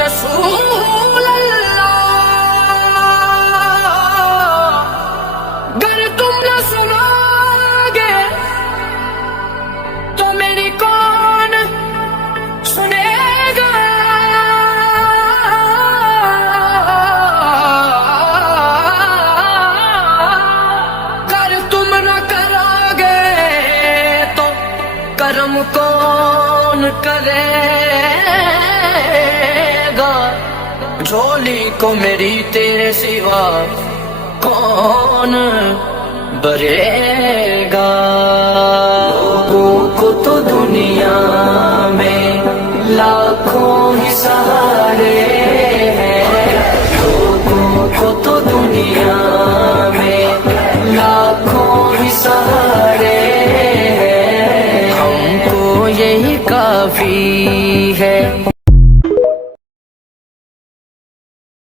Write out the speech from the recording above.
رسول اللہ، گر تم نہ سنو گے تو میری کون سنے گا؟ گر تم نہ کرو گے تو کرم کون کرے گا؟ جھولی کو میری تیرے سوا کون بھرے گا؟ لوگوں کو تو دنیا میں لاکھوں ہی سہارے